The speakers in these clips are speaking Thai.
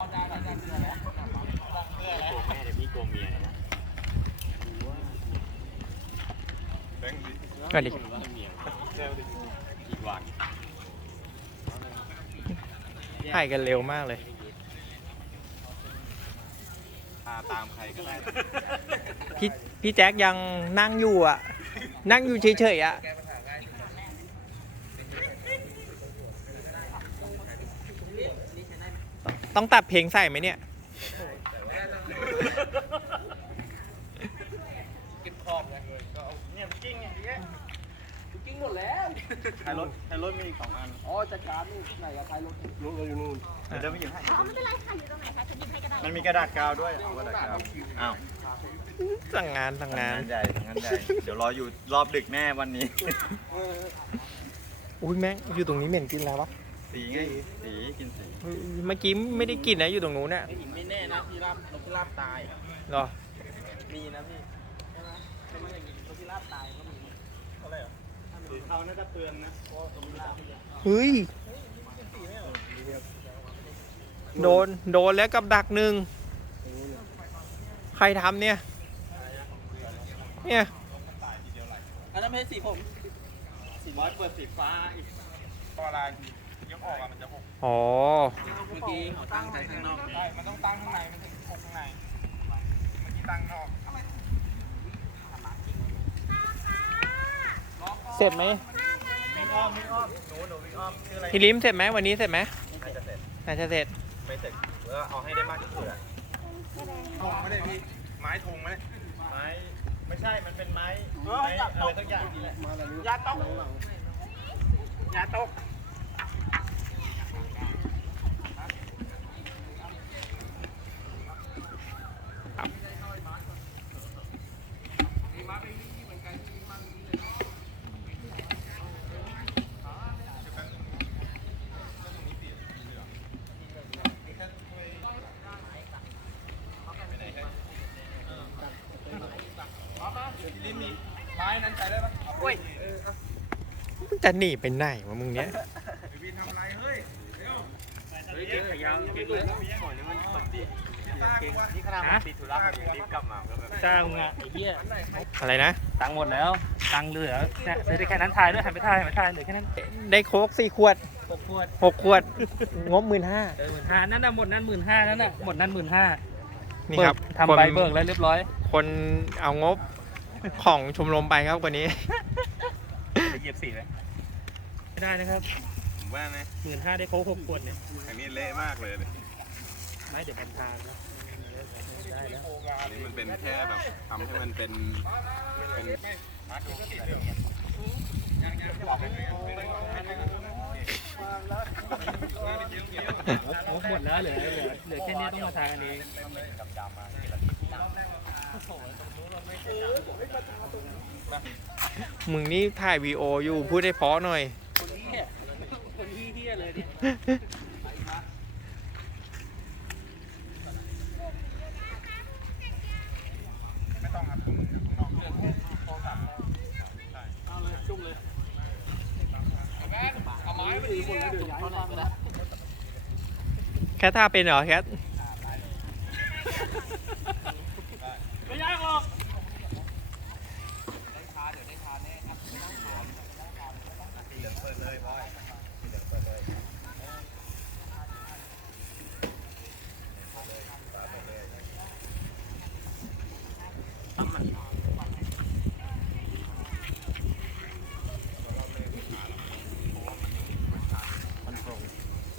กลัวแม่เดี๋ยวพี่โกงเมียนะก็ดิเมียอีกวันถ่ายกันเร็วมากเลยพาตามใครก็ได้ พี่พี่แจ็คยังนั่งอยู่อะ นั่งอยู่เฉยๆอะ ต้องตัดเพลงใส่ไหมเนี่ยเนี่ยกิ้งอย่างเงี้ยกิ้งหมดแล้วท้ายรถท้ายรถมีอีกสองอัน อ๋อจัดการนี่ไหนกับท้ายรถรถเราอยู่นู่นเดี๋ยวเดินไปหยิบให้ อ๋อไม่เป็นไรค่ะอยู่ตรงไหนคะจะหยิบให้ก็ได้มันมีกระดาษกาวด้วยเอากระดาษกาวอ้าวสั่งงานสั่งงานใหญ่ทำงานใหญ่ เดี๋ยวรออยู่รอบดึกแน่วันนี้ อุ้ยแม่งอยู่ตรงนี้เหม็นกินแล้ววะสีไงสีกินสี เมื่อกี้ไม่ได้กินนะอยู่ตรงนู้นน่ะไอ้หินไม่แน่นะพี่ราบนกพิราบตาย เหรอ มีนะพี่ ใช่ไหมใช่ไหมอย่างนี้นกพิราบตายก็มีสีเทาน่าจะเตือนนะเฮ้ย โดน โดนแล้วกับดักหนึ่ง ใครทำเนี่ย เนี่ย อันนั้นไม่ใช่สีผม สีมอสเปิดสีฟ้าอีกพอลายยก ออกอะมันจะหกอ๋อ เมื่อกี้เขาตั้งใจข้างนอก ใช่มันต้องตั้งข้างในมันถึงหกข้างในเมื่อกี้ตั้งนอกเสร็จไหมวิ่งอ้อมวิ่งอ้อมหนูหนูวิ่งอ้อมชื่ออะไรพี่ลิมเสร็จไหมวันนี้เสร็จไหมน่าจะเสร็จน่าจะเสร็จ ไม่เสร็จเออเอาให้ได้มากที่สุดอะทงไม่ได้พี่ไม้ทงไหมไม้ไม่ใช่มันเป็นไม้ไม้อะไรสักอย่างนี่แหละยาตกยาตก ไม้นั้นใช้ได้ปะ มึง จะหนีไปไหนวะมึงเนี้ยวินทำไรเฮ้ยเร็วเฮ้ยเก่งขยาวเก่งเลยก่อนนี้มันตบดินี่ขนาดติดธุระผมยังรีบกลับมาแบบจ้างอะไอ้เหี้ยอะไรนะ ตังหมดแล้ว ตังเหลือเนี่ยเหลือได้แค่นั้นถ่ายด้วยหันไปถ่ายหันไปถ่ายเหลือแค่นั้น ได้โค้กสี่ขวดหกขวดหกขวด งบหมื่นห้าหมื่นห้านั่นน่ะหมดนั้นหมื่นห้านั่นน่ะหมดนั้นหมื่นห้านี่ครับทำใบเบิกแล้วเรียบร้อย คนเอางบของชมรมไปครับคนนี้เหยียบสี่เลย ไม่ได้นะครับผมว่านะหมื่นห้าได้โค้กหกขวดเนี่ยอันนี้เละมากเลยไม่เดี๋ยวมันทานนะได้แล้วอันนี้มันเป็นแค่แบบทำให้มันเป็นเป็นโอ้หมดแล้วเหลือเหลือเหลือแค่นี้ต้องมาทานกันเองมึงนี่ถ่ายวีโออยู่พูดได้เพราะหน่อยคนนี้เนี่ยคนที่เที่ ยเลยเนี่ยไม่ต้องครับข้างนอกเรื่องแค่โทรศัพท์เอาเลยจุ่มเลยเอาไม้มาดีเนี่ยเท่าไหร่ก็ได้แคทท่าเป็นเหรอแคท ไม่ยากหรอก เปิดเลยบอย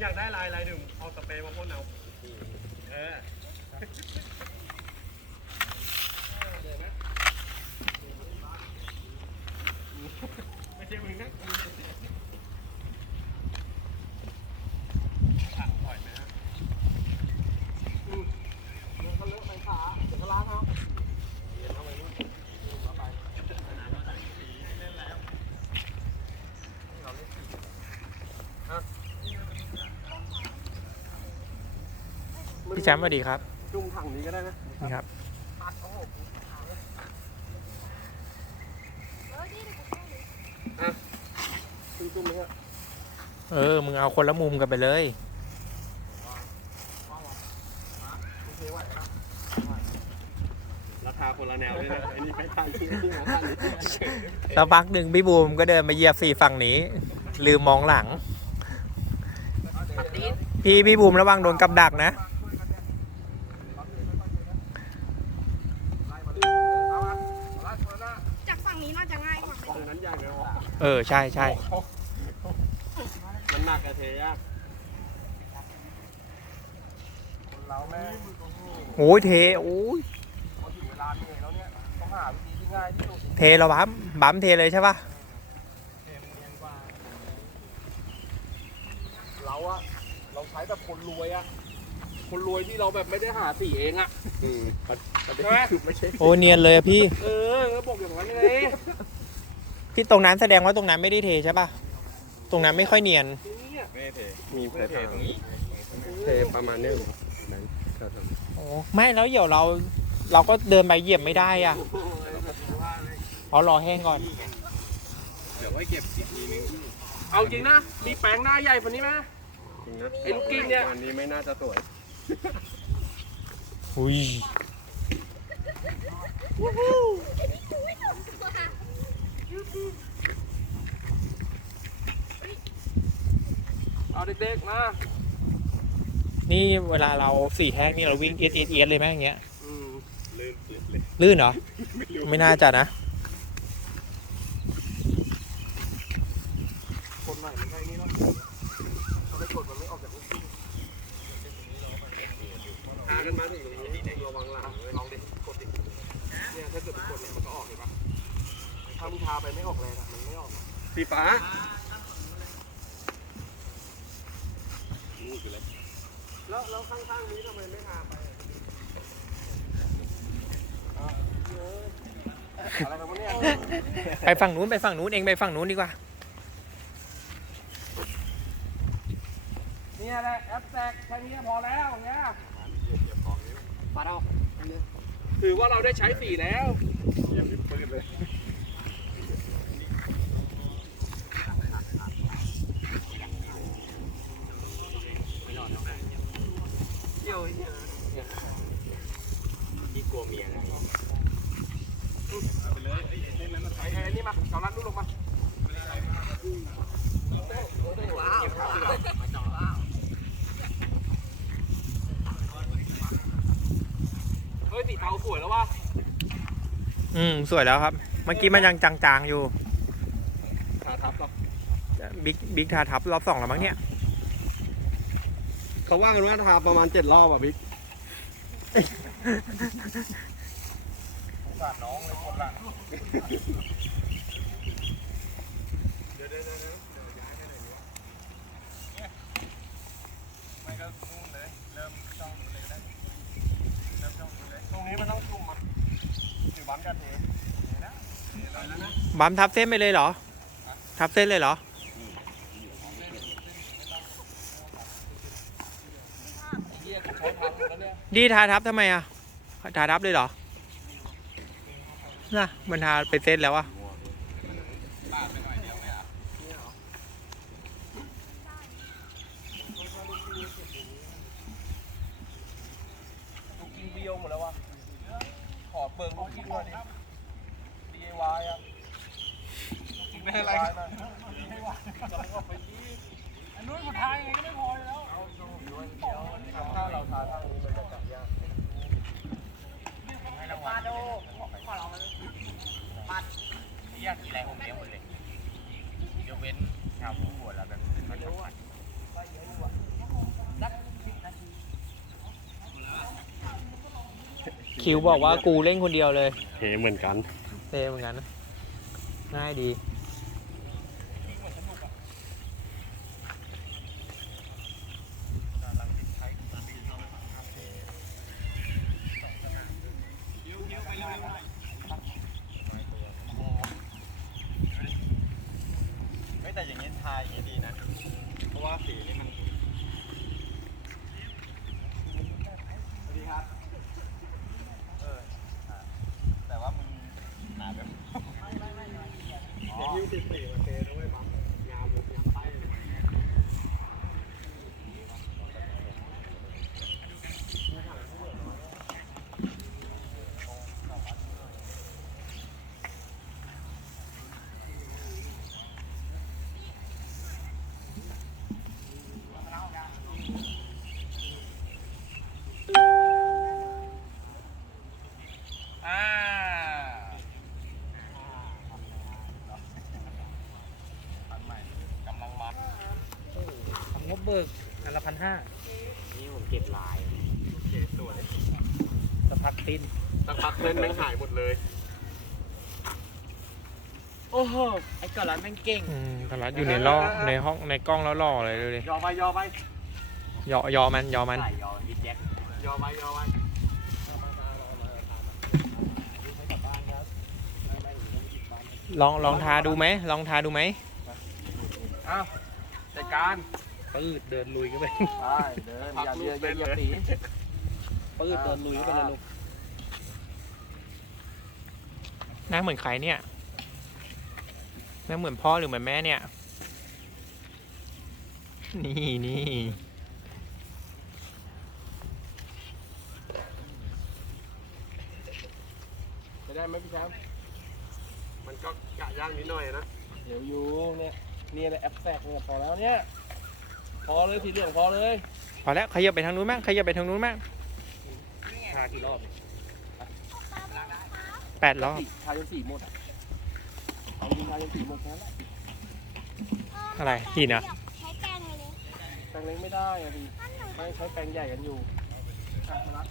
อยากได้ลายลายหนึ่งเอาสเปรย์มาพ่นเอาเออ พี่แชมป์สวัสดีครับจุ่มถังนี้ก็ได้นะนี่ครับจุ่มๆนี้เออ มึงเอาคนละมุมกันไปเลย ราคาคนละแนวด้วยนะอันนี้ไปทางที่นี่นะทางนี้สักพักหนึ่งพี่บูมก็เดินมาเหยียบสี่ฝั่งนี้ ลืมมองหลัง พี่พี่บูมระวังโดนกับดักนะ จากฝั่งนี้น่าจะง่ายกว่า ของนั้นใหญ่ไหมวะ เออ ใช่ใช่มันหนักอะเทยะเราแม่โอ้ยเทโอ้ยพอถึงเวลาเหนื่อยแล้วเนี่ยต้องหาวิธีที่ง่ายที่สุดเทเราบั๊มบั๊มเทเลยใช่ปะเทมันเนียนกว่าเราอะเราใช้แบบคนรวยอะคนรวยที่เราแบบไม่ได้หาสีเองอะใช่ไหมไม่ใช่โอ้เนียนเลยอะพี่ เออก็บอกอย่างนั้นไง พี่ตรงนั้นแสดงว่าตรงนั้นไม่ได้เทใช่ปะตรงนั้นไม่ค่อยเนียนเนี่ยไม่เทมีแค่ทางเทประมาณนี้ครับแบงค์ครับผมโอ้ไม่แล้วเดี๋ยวเราเราก็เดินไปเหยียบไม่ได้อะเอารอแห้งก่อน เดี๋ยวไว้เก็บอีกทีนึงเอาจริงนะ มีแปลงหน้าใหญ่กว่านี้ไหมจริงนะไอ้ลูกกิ้งเนี่ยวันนี้ไม่น่าจะสวยอุ้ย เอาเด็กๆมานี่เวลาเราสี่แท็กนี่เราวิ่งเอียดเอียดเอียดเลยไหมอย่างเงี้ย อืมลื่นปลิดเลยลื่นเหรอ ไม่น่าจะนะ คนใหม่มันใช่นี่แล้วเขาไปกดมันไม่ออกจากลูกกิ้งพากันมาถึงตรงนี้ระวังหลังเลยลองดิกดดิเนี่ยถ้าเกิดไปกดเนี่ยมันก็ออกเห็นปะถ้ามึงทาไปไม่ออกแรงอะมันไม่ออก สีฟ้า แล้วแล้วข้างๆนี้ทำไมไม่ทาไปอะอะเอออะไรกันวะเนี่ยไปฝั่งนู้นไปฝั่งนู้นเองไปฝั่งนู้นดีกว่า เนี่ยแหละแอปแตกแค่นี้พอแล้วอย่างเงี้ยปัดเอาถือว่าเราได้ใช้สีแล้ว อย่าลืมปืนเลย เที่ยวเที่ยวที่กลัวเมียอะไรไอ้ไอ้นี่มาเกาลัดลูกลงมาเฮ้ยสีเทาสวยแล้ววะ อืม สวยแล้วครับ เมื่อกี้มันยังจางๆอยู่ทาทับหรอบิ๊กบิ๊กทาทับรอบสองแล้วมั้งเนี่ย เขาว่ากันว่าทาประมาณเจ็ดรอบอะบิ๊กสาดน้องเลยคนละเดี๋ยวเดี๋ยวเดี๋ยวเดี๋ยวย้ายไปไหนดีวะเนี่ยไม่ก็นู่นเลย เริ่มช่องนู้นเลยก็ได้ เริ่มช่องนู้นเลย ตรงนี้มันต้องจุ่มอะถือบัมกันเองเนี่ยนะเดี๋ยวแล้วนะ บัมทับเส้นไปเลยเหรอ ทับเส้นเลยเหรอ ดีทาทับทำไมอะ ทาทับเลยเหรอ น่ะ มันทาไปเส้นแล้วอะ คิวบอกว่ากูเล่นคนเดียวเลยเทเหมือนกันเทเหมือนกันง่ายดี ไม่แต่อย่างนี้ทายอย่างนี้ดีนะ เพราะว่าสีนี่ อันละพันห้านี่ผมเก็บลายโอเคสวยสักพักติ้นสักพักเส้นแม่งหายหมดเลย โอ้โห ไอ้กอลัดแม่งเก่งอืมตลาดอยู่ในล่อในห้องในกล้องแล้วล่อเลยดูดิยอไปยอไปยอยอมันยอมันใส่ยอพี่แจ็คยอไปยอไปลองลองทาดูไหมลองทาดูไหมอ้าวจัดการ ปืดเดินลุยก็ไปไปเดินอย่าเยอะอย่าเหยียบสีปืดเดินลุยก็ไปเลยลูกหน้าเหมือนใครเนี่ยหน้าเหมือนพ่อหรือเหมือนแม่เนี่ย นี่นี่จะได้ไหมพี่แชมป์มันก็กะย่างนิดหน่อยนะ เดี๋ยวอยู่เนี่ยนี่แหละแอปแทรกเนี่ยพอแล้วเนี่ย พอเลยสีเหลืองพอเลยพอแล้วขยับไปทางนู้นบ้างขยับไปทางนู้นบ้างทากี่รอบเนี่ยแปดรอบทาจนสีหมดอะเอาดินทาจนสีหมดแค่นั้นแหละอะไรหินเหรอะใช้แกงเลยเลยแปรงเล็กไม่ได้อะดิไม่ใช้แปรงใหญ่กันอยู่อะมาละ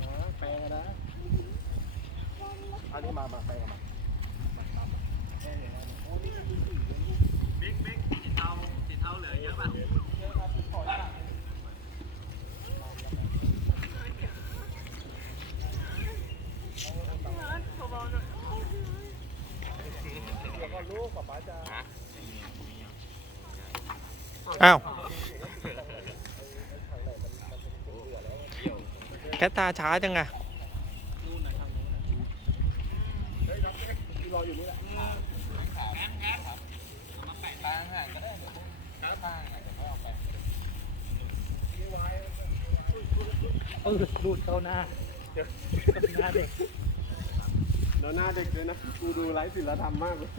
อ่าแปรงอะนะอันนี้มามาแปรงกันมา บิ๊กบิ๊กสีเทาสีเทาเหลื อา้าวแคตาช้าจังอะรออยู่นี่แหละ ปืดดูดเข้าหน้าเดี๋ยวหน้าเด็กแล้วหน้าเด็กด้วยนะกูดูไร้ศิลธรรมมากเลย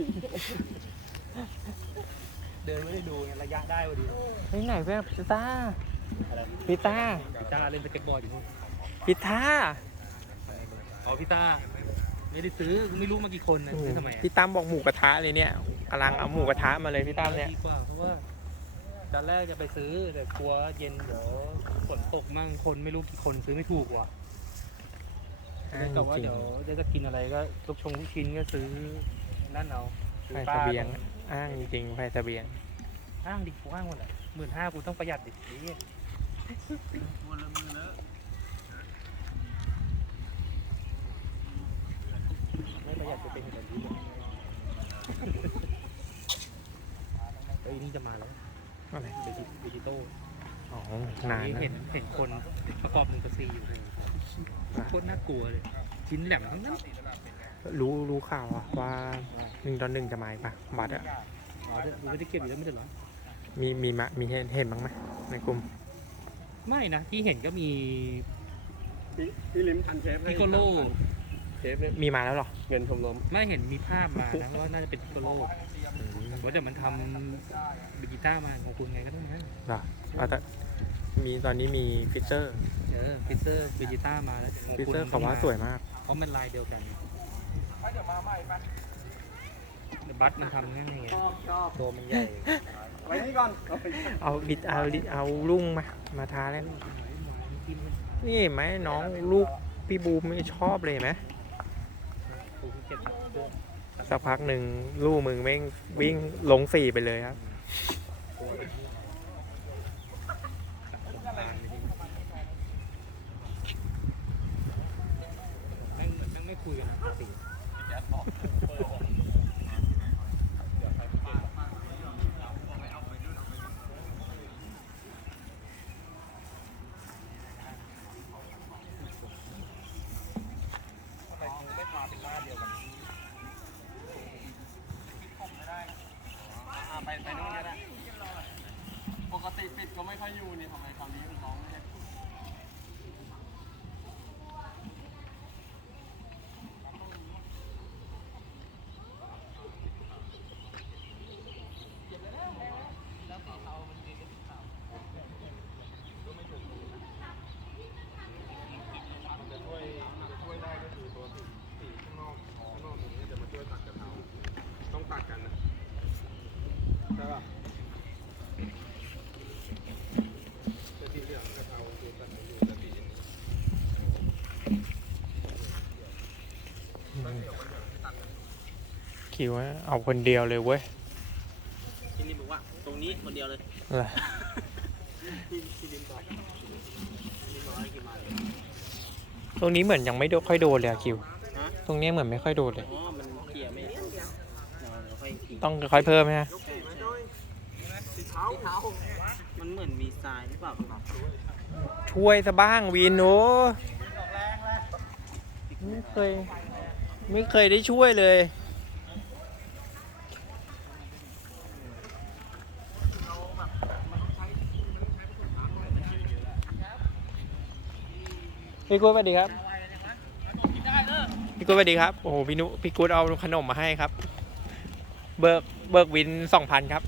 เดินไม่ได้ดูไงระยะได้พอดีเฮ้ยไหนเพื่อนพิต้าพิต้าพี่ต้าเล่นสเก็ตบอร์ดอยู่นู่นพิต้าอ๋อพี่ต้าไม่ได้ซื้อกูไม่รู้มากี่คนนะโอ้โหซื้อทำไมอะพี่ตั้มบอกหมูกระทะเลยเนี่ยกำลังเอาหมูกระทะมาเลยพี่ตั้มเนี่ยดีกว่าเพราะว่าตอนแรกจะไปซื้อแต่กลัวเย็นเดี๋ยว ฝนตกมั่งคนไม่รู้กี่คนซื้อไม่ถูกว่ะเลยกะว่าเดี๋ยวจะกินอะไรก็ลูกชงลูกชิ้นก็ซื้อนั่นเอาซื้อไฟปลาเสบียง อ้างจริงๆไฟเสบียง อ้างดิกูอ้างหมดแหละหมื่นห้ากูต้องประหยัดดินี่ไม่ประหยัดจะเป็นแบบนี้เลยไอ้ยนี่จะมาแล้วอะไรเบจิเบจิโต้ อ๋อนานนะเห็นเห็นคนประกอบหนึ่งกับสี่อยู่เลยโคตรน่ากลัวเลยชิ้นแหลมทั้งนั้นรู้รู้ข่าวอะว่าหนึ่งตอนหนึ่งจะมาอีกปะบัตรอะอ๋อเดี๋ยวกูไม่ได้เก็บอยู่แล้วไม่ใช่เหรอมีมีมามีเห็นเห็นบ้างไหมในกลุ่ม ไม่นะ ที่เห็นก็มีพี่พี่ลิมทันเทปให้พิโกโลเทปเนี่ยมีมาแล้วเหรอเงินชมรมไม่เห็นมีภาพมานะว่าน่าจะเป็นพิโกโล ว่าเดี๋ยวมันทำบิกิต้ามาของคุณไงก็ต้องนะเหรอเอาแต่มีตอนนี้มีฟิเซอร์เออฟิเซอร์บิกิต้ามาแล้วของฟิคุณเซอร์เขาว่าสวยมาก เพราะมันลายเดียวกันไปเดี๋ยวมาใหม่ไปแต่บัตมันทำง่ายไงชอบชอบตัวมันใหญ่ไว้นี่ก่อนเอาไปเอาดิเอาดิเอาลุงมา มาทาแล้ว นี่เห็นไหมน้องลูกพี่บูมไม่ชอบเลยเห็นไหม กูเก็บเครื่อง สักพักหนึ่งลูกมึงแม่งวิ่งลงสี่ไปเลยครับมาเลยดิแม่งเหมือนแม่งไม่คุยกันนะสี่ไม่พาเป็นหน้าเดียวกันอ่า ไปไปนู่นก็ได้ปกติปิดก็ไม่ค่อยอยู่นี่ทำไมคราวนี้น้อง คิวอะเอาคนเดียวเลยเว้ยพี่ลินบอกว่าตรงนี้คนเดียวเลยอะไรพี่พี่ลินบอกพี่ลินบอกให้กินมาเลยตรงนี้เหมือนยังไม่โดนค่อยโดนเลยอะคิว ฮะตรงนี้เหมือนไม่ค่อยโดนเลย อ๋อมันเกี่ยไม่เดี๋ยวเดี๋ยวค่อยกินต้องค่อยเพิ่มไหมฮะมันเหมือนมีทรายหรือเปล่าครับช่วยซะบ้างวินโอ้ไม่เคย ไม่เคยได้ช่วยเลย พี่กุ้ยสวัสดีครับพี่กุ้ยสวัสดีครับโอ้โหพี่นุพี่กุ้ยเอาขนมมาให้ครับ เบิกเบิกวินสองพันครับ